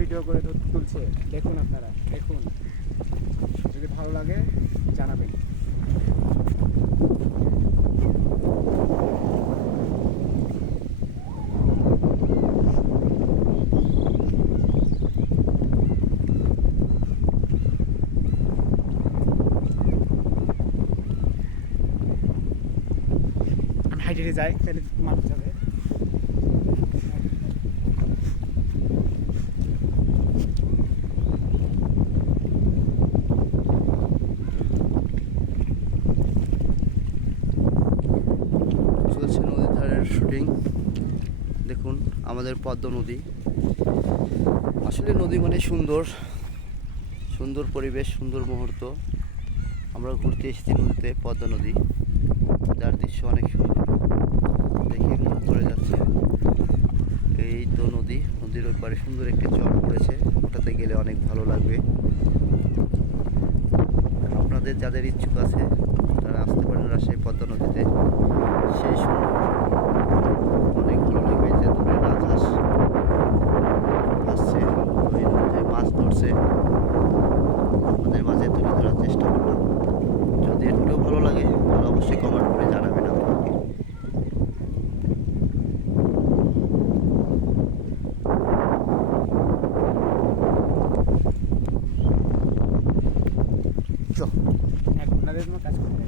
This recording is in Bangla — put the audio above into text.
ভিডিও করে তুলছে। দেখুন আপনারা, দেখুন, যদি ভালো লাগে জানাবেন। আমি হাইটে যাই, তাহলে মানুষ যাবে। চলছে নদীর ধারের শুটিং। দেখুন আমাদের পদ্ম নদী। আসলে নদী মানে সুন্দর সুন্দর পরিবেশ, সুন্দর মুহূর্ত। আমরা ঘুরতে এসেছি নদীতে, পদ্মা নদী, যার দৃশ্য অনেক সুন্দর, দেখে মন ভরে যাচ্ছে। এই তো নদী, নদীর ওই পারে সুন্দর একটি চর পড়েছে, ওটাতে গেলে অনেক ভালো লাগবে। আপনাদের যাদের ইচ্ছুক আছে তারা আসতে পারেন রাজশাহী পদ্মা নদীতে। সেই সুন্দর, অনেক ভালো লাগবে। যে দূরে রাজহাঁস আসছে, ওই নদীতে মাছ ধরছে, আপনাদের মাঝে তুলে ধরার চেষ্টা করলাম। যদি একটু ভালো লাগে তাহলে অবশ্যই কমেন্ট করে জানাবেন আমাকে। এক ঘন্টা কাজ করতে